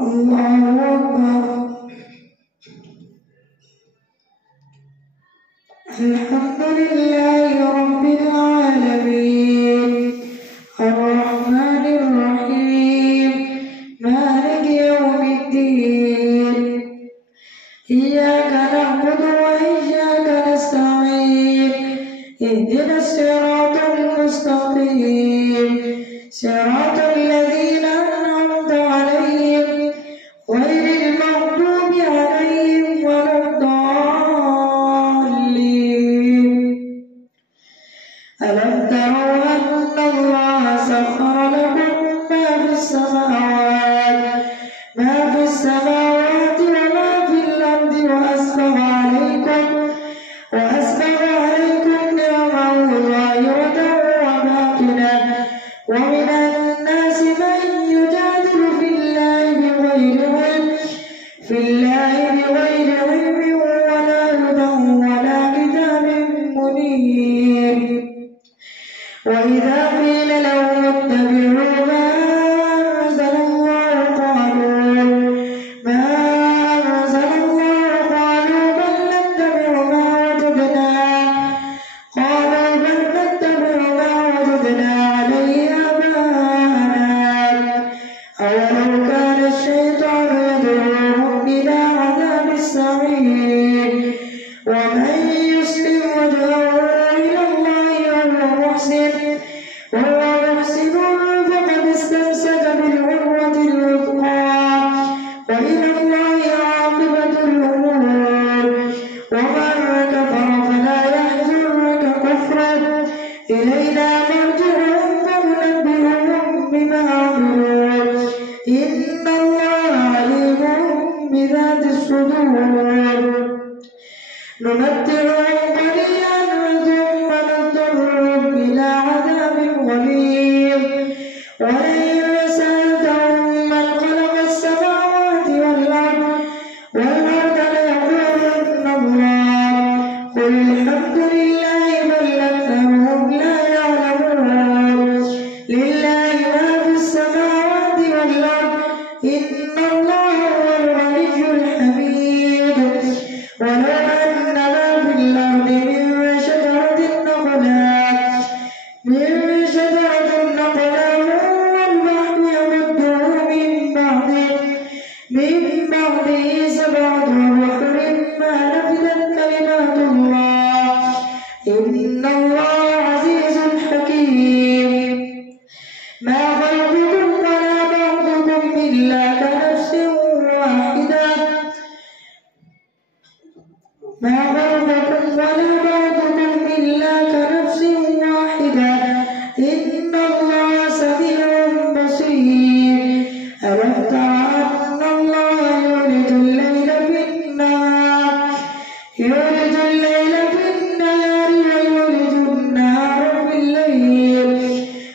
الله أكبر. الحمد لله رب العالمين الرحمن الرحيم مالك يوم الدين إياك نعبد وإياك نستعين اهدنا الصراط المستقيم صراط الذين أنعمت عليهم غير المغضوب عليهم ولا الضالين. ألم تروا أن الله سخر لكم ما في السماوات وما في الأرض وأسبغ عليكم نعمه ظاهرة وباطنة ومن الناس من يجادل في الله بغير علم ولا هدى ولا كتاب منير. وإذا قيل لهم اتبعوا ما أنزل الله قالوا بل نتبع ما وجدنا عليه آباءنا أولو كان الشيطان يدعوهم إلى عذاب السعير. ومن يسلم وجهه إلى الله وهو محسن فقد استمسك بالعروة الوثقى وإلى الله عاقبة الأمور. ومن كفر فلا يحزنك كفره إلينا مرجعهم فننبئهم بما عملوا إن الله عليم بذات الصدور. نمتعهم قليلا ثم نضطرهم إلى عذاب غليظ. ولئن سألتهم من خلق السماوات والأرض ليقولن الله قل الحمد لله بل أكثرهم لا يعلمون. لله ما في السماوات والأرض إن الله هو الغني الحميد. ولو أن ما في الأرض من شجرة أقلام والبحر يمده من بعده سبعة أبحر ما نفدت كلمات الله إن الله عزيز حكيم. ما خلقكم ولا بعثكم إلا كنفس واحدة إن الله سميع بصير. ألم تر أن الله يولج الليل في النهار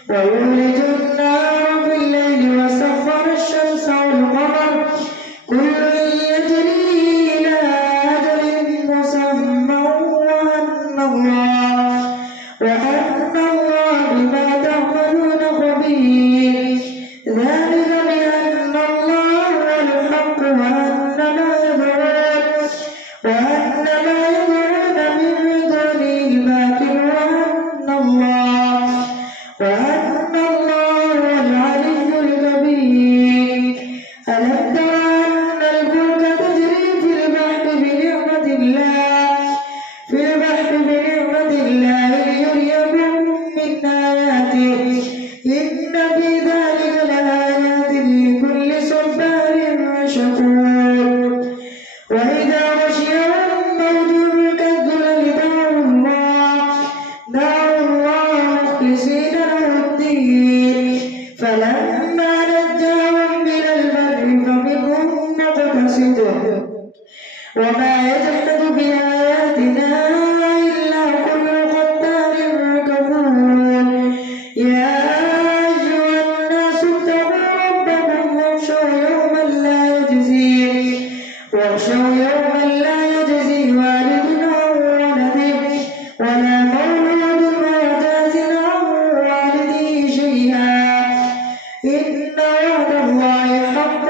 ويولج النهار في الليل وسخر الشمس والقمر كل يجري إلى أجل مسمى وأن الله بما تعملون خبير. ذلك بأن الله هو الحق وأن ما يدعون من دونه الباطل وأن الله هو العلي الكبير. ألم تر أن الفلك تجري في البحر بنعمة الله ليريكم من آياته إن في ذلك لآيات لكل صبار شكور. وإذا غشيهم موج كالظلل دعوا الله مخلصين له الدين فلما نجاهم إلى البر فمنهم مقتصد وما يجحد بآياتنا إلا كل ختار كفور. يا أيها الناس اتقوا ربكم واخشوا يوما لا يجزي والد عن ولده ولا مولود هو جاز عن والده شيئا إن وعد الله حق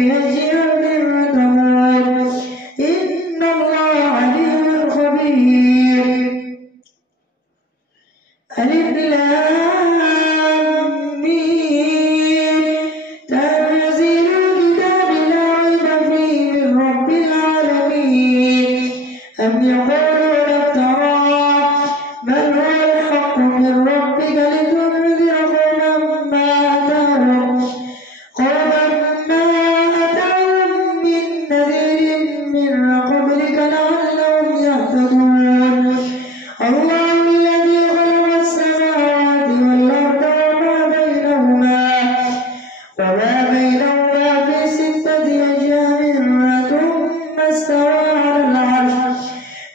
بأي أرض تموت إن الله عليم خبير. ألف لام ميم تنزيل الكتاب لا ريب فيه من رب العالمين. أم يقولون افتراه بل هو الحق من ربك لتنذر قوما ما أتاهم من نذير من قبلك لعلهم يهتدون. الله الذي خلق السماوات والأرض وما بينهما في 6 أيام ثم استوى على العرش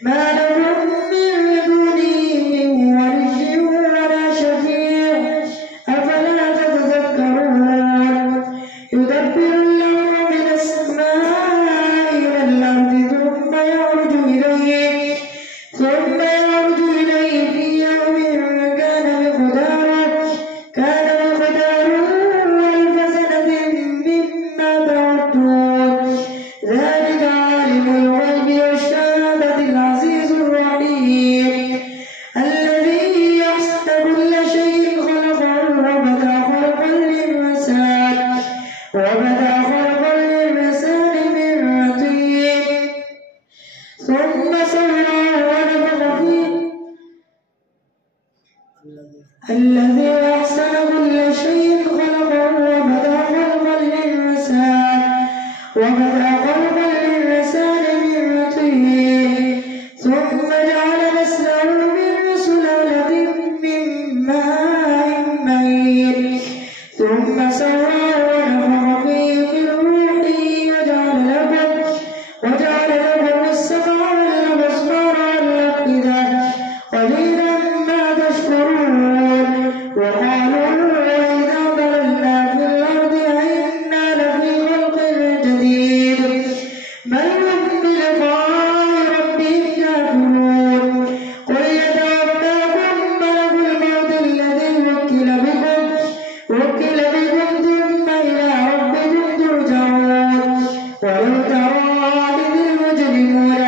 ما لكم من دونه من ولي ولا شفيع أفلا تتذكرون. يدبر الأمر من السماء إلى الأرض ثم يعرج إليه في يوم كان مقداره ألف سنة مما تعدون. ذلك عالم الغيب والشهادة العزيز الرحيم الذي أحسن كل شيء خلقه وبدأ خلق الإنسان من طين ثم سواه ونفخ فيه. الذي أحسن كل شيء خلقه وبدأ خلق الإنسان من طين ثم جعل نسله من سلالة من ماء مهين ثم سواه ونفخ فيه من روحه وجعل لكم السمع والأبصار والأفئدة قليلا ما تشكرون. وقالوا وإذا ضللنا في الأرض أئنا لفي خلق جديد بل هم بلقاء ربهم كافرون. قل يتوفاكم ملك الموت الذي وكل بكم ثم إلى ربكم ترجعون. ولو ترى إذ المجرمون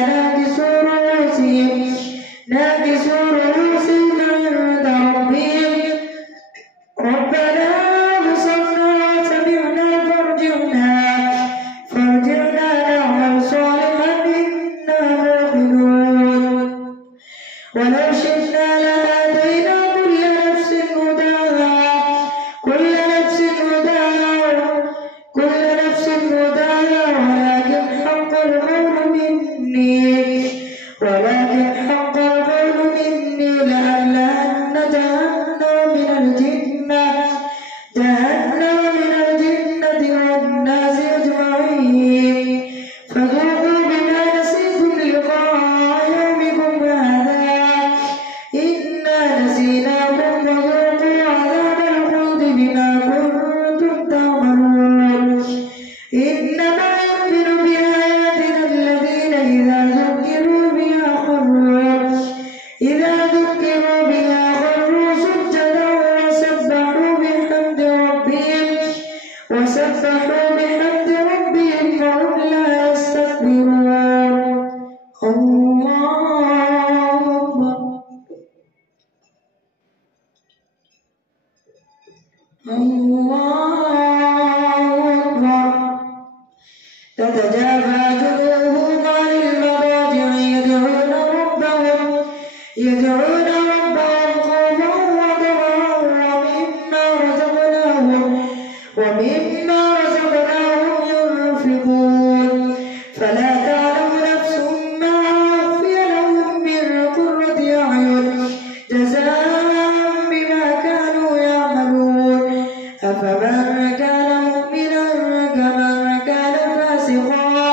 ناكسوا رؤوسهم عند ربهم ربنا أبصرنا وسمعنا فارجعنا نعمل صالحا إنا موقنون. ولو شئنا لآتينا كل نفس هداها ولكن حق القول مني لأملأن جهنم من الجنة والناس أجمعين. فذوقوا بما نسيتم لقاء يومكم هذا إنا نسيناكم وذوقوا عذاب الخلد بما كنتم تعملون. إنما يؤمن بآياتنا الذين إذا ذكروا بها خروا سجدا وسبحوا بحمد ربهم وهم لا يستكبرون. الله أكبر. تتجافى جنوبهم عن المضاجع يدعون ربهم خوفا وطمعا ومما رزقناهم ينفقون. فلا تعلم نفس ما أخفي لهم من قرة أعين جزاء بما كانوا يعملون. أفمن كان مؤمنا كمن كان فاسقا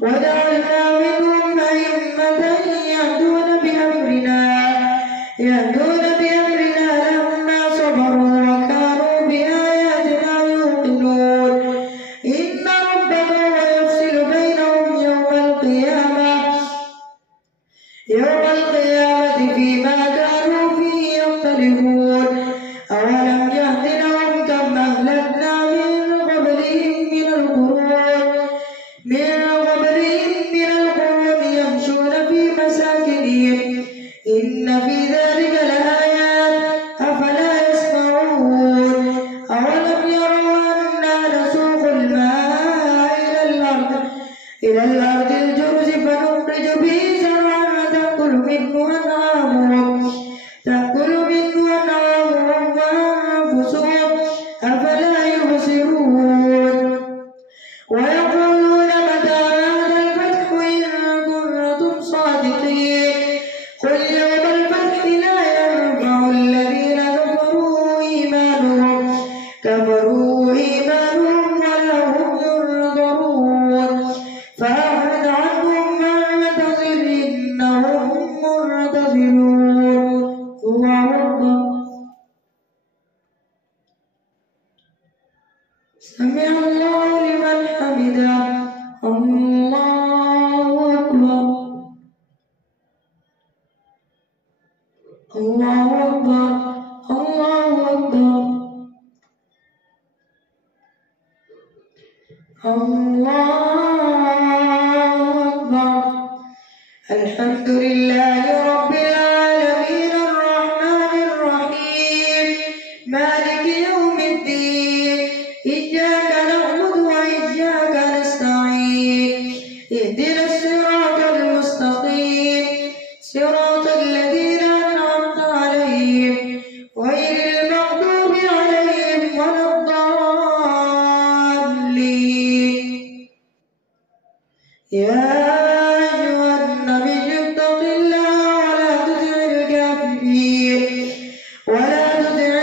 وجعلنا منهم أئمة يهدون بأمرنا لما صبروا وكانوا بآياتنا يوقنون إن ربك هو يفصل بينهم يوم القيامة فيما كانوا فيه يختلفون أولم يهد لهم كم أهلكنا من قبلهم من القرون يمشون في مساكنهم إن في ذلك لآيات أفلا يسمعون أولم يروا أنا نسوق الماء إلى الأرض الجرز فنخرج به زرعا تأكل منه أنعامهم وأنفسهم أفلا يبصرون ويقولون متى هذا الفتح إن كنتم صادقين قل يوم الفتح لا ينفع الذين كفروا إيمانهم ولا هم ينظرون فأعرض عنهم واعتذر إنهم منتظرون. الله أكبر. سمع الله لمن حمده. الله أكبر. الله أكبر. الله أكبر. الله أكبر. الحمد لله رب العالمين الرحمن الرحيم مالك يوم الدين إياك نعبد وإياك نستعين اهدنا الصراط المستقيم صراط الذين أنعمت عليهم غير المغضوب عليهم ولا الضالين. يا أيها النبي اتق الله ولا تطع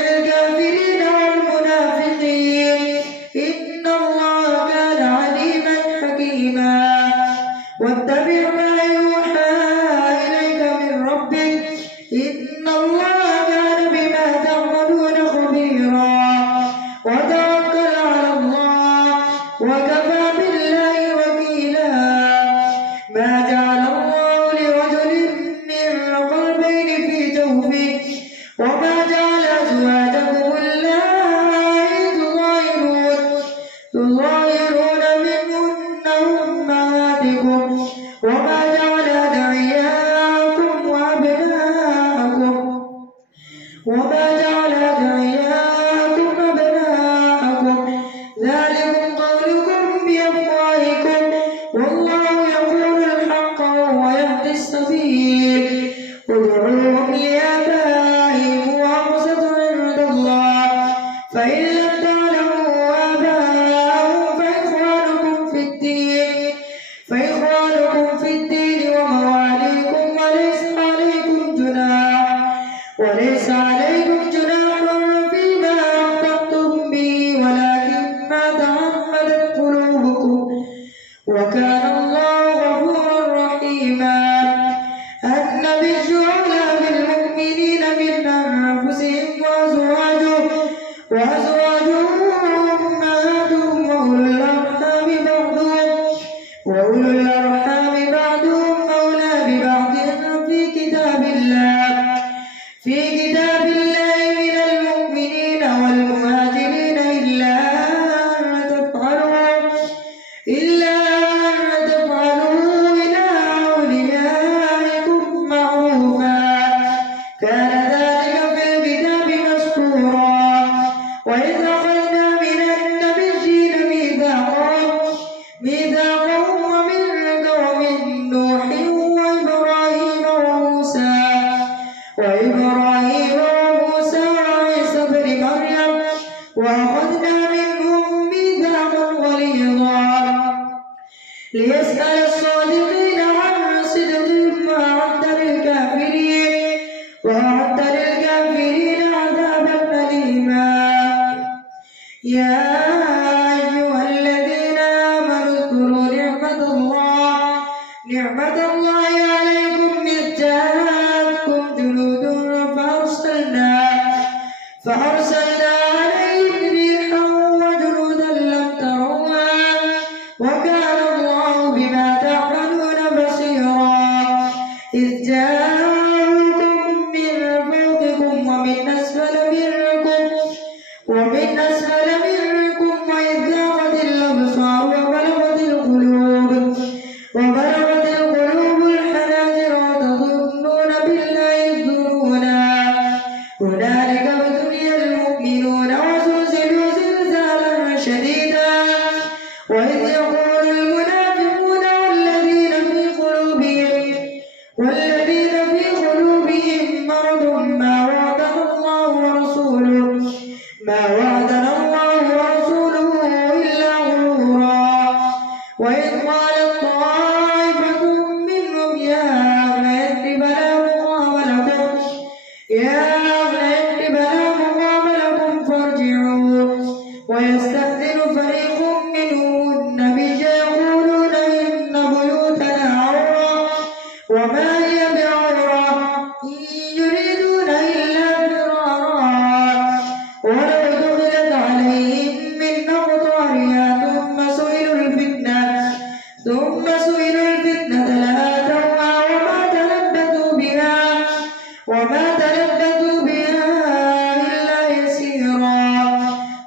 الكافرين والمنافقين إن الله كان عليما حكيما. واتبع ما يوحى إليك من ربك إن الله كان بما تعملون خبيرا. وتوكل على الله وكفى بالله وكيلا. ما جعل الله لرجل من قلبين في جوفه وما جعل أزواجكم اللائي تظاهرون منهن أمهاتكم وما جعل أدعياءكم أبناءكم ذلكم قولكم بأفواهكم والله يقول الحق وهو يهدي السبيل. ادعوهم لآبائهم هو أقسط عند الله فإن لم تعلموا آباءهم فإخوانكم في الدين ومواليكم وليس عليكم جناح فيما أخطأتم به ولكن ما تعمدت قلوبكم وكان الله غفورا رحيما. النبي أولى بالمؤمنين من أنفسهم وأزواجهم أمهاتهم وأولو الأرحام بعضهم أولى ببعض في كتاب الله من المؤمنين والمهاجرين إلا أن تفعلوا إلى أوليائكم معروفا كان ذلك في الكتاب مسطورا. وإذ أخذنا من النبيين ميثاقهم ومنك ومن نوح وإبراهيم وموسى وعيسى ابن مريم وأخذنا منهم ميثاقا غليظا ليسأل الصادقين عن صدقهم وأعد للكافرين عذابا أليما. يا أيها الذين آمنوا اذكروا نعمة الله نعمة الله عليكم إذ جاءتكم جنود فأرسلنا عليهم ريحا وجنودا لم تروها وكان الله بما تعملون بصيرا إذ جاءوكم من فوقكم ومن أسفل منكم وإذ ذاقت الأبصار وبلغت القلوب الحناجر وتظنون بالله الظنونا هنالك ابتلي المؤمنون وزلزلوا زلزالا شديدا وإذ يقول المنافقون والذين في قلوبهم مرض ما وعدنا الله ورسوله إلا غرورا وإذ قالت طائفة منهم يا أهل يثرب لا مقام لكم فارجعوا ويستأذن فريق منهم النبي يقولون إن بيوتنا عورة وما هي بعورة إن يريدون إلا فرارا ولو دخلت عليهم من أقطارها ثم سئلوا الفتنة لآتوها وما تلبثوا بها إلا يسيرا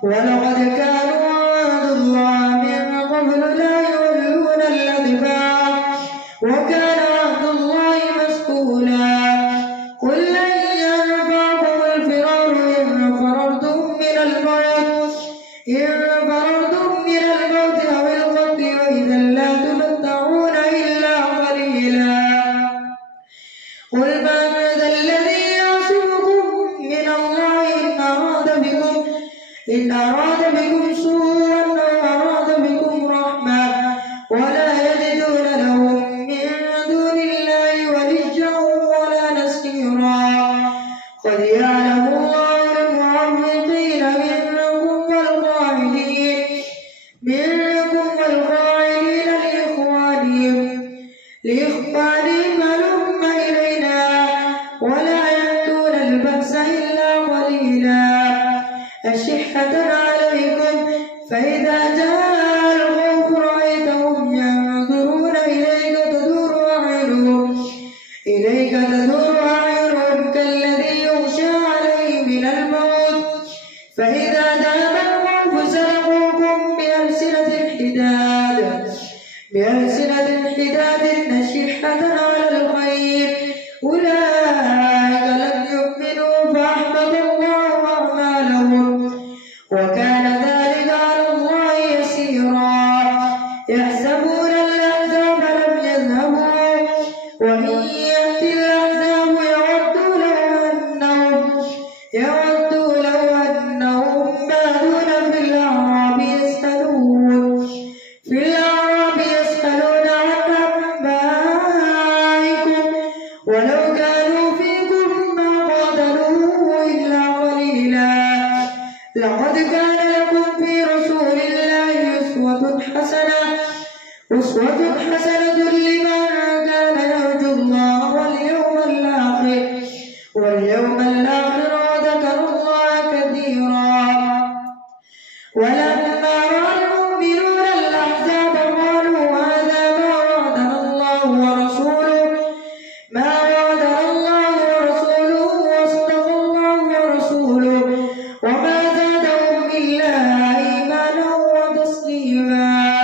ولقد كانوا عاهدوا الله من قبل لا يولون الأدبار وكان عهد الله مسؤولا قل لن ينفعكم الفرار إن فررتم من الموت أو القتل وإذا لا تمتعون إلا قليلا قل من ذا الذي يعصمكم من الله إن أراد بكم سوءا أو أراد بكم رحمة ولا يجدون لهم من دون الله وليا ولا نصيرا قد يعلم الله المعوقين منكم والقاعدين لإخوانهم هلم إلينا ولا يأتون البأس إلا قليلا أشحة عليكم فإذا جاء الخوف رأيتهم ينظرون إليك تدور أعينهم كالذي يغشى عليه من الموت فإذا ذهب الخوف سلقوكم بألسنة حداد أشحة على الخير أولئك لم يؤمنوا فأحبط الله أعمالهم وكان ذلك على الله يسيرا يحسبون الأحزاب لم يذهبوا وإن يأتي الأحزاب يودوا لو أنهم بادون في الأعراب يسألون عن أنبائكم ولو كانوا فيكم ما قاتلوا إلا قليلا لقد كان لكم في رسول الله أسوة حسنة لمن كان يرجو الله واليوم الآخر وذكر الله كثيرا ولما رأى المؤمنون الأحزاب قالوا هذا ما وعدنا الله وصدق الله ورسوله وما زادهم إلا إيمانا وتسليما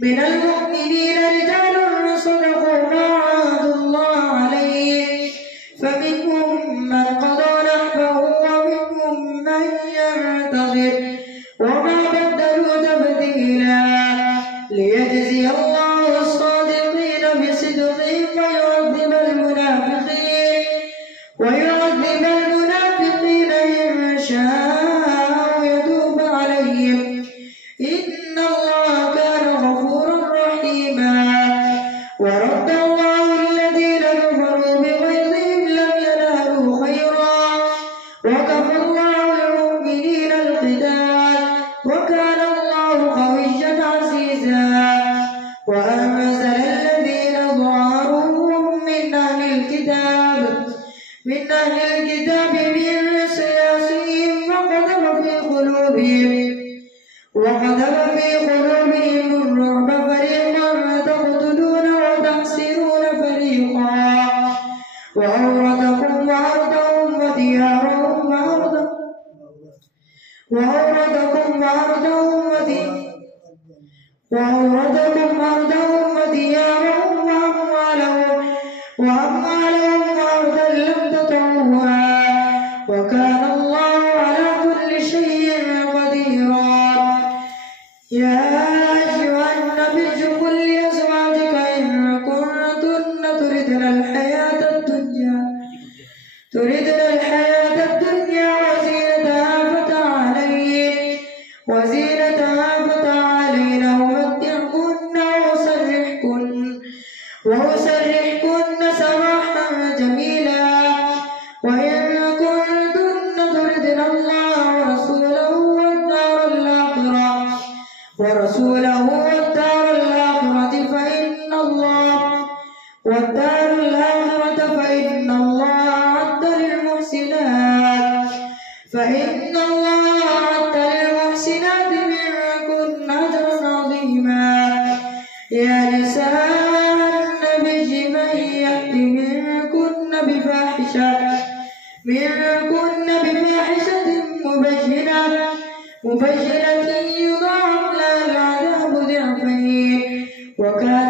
من المؤمنين رجال صدقوا ما عاهدوا الله عليه فمنهم من قضى نحبه ومنهم من ينتظر وما بدلوا تبديلا ليجزي الله الصادقين بصدقهم ويعذب المنافقين إن شاء ويتوب عليهم إن الله كان غفورا رحيما ورد الله الذين كفروا بغيظهم لم ينالوا خيرا وكفى الله المؤمنين القتال وكان الله قويا عزيزا وأنزل الذين وأسرحكن سراحا جميلا وإن كنتن تردن الله ورسوله والدار الآخرة فإن الله أعد للمحسنات منكن أجرا عظيما. يا نساء النبي من يأت منكن بفاحشة مبينة يضاعف لها العذاب ضعفين وكان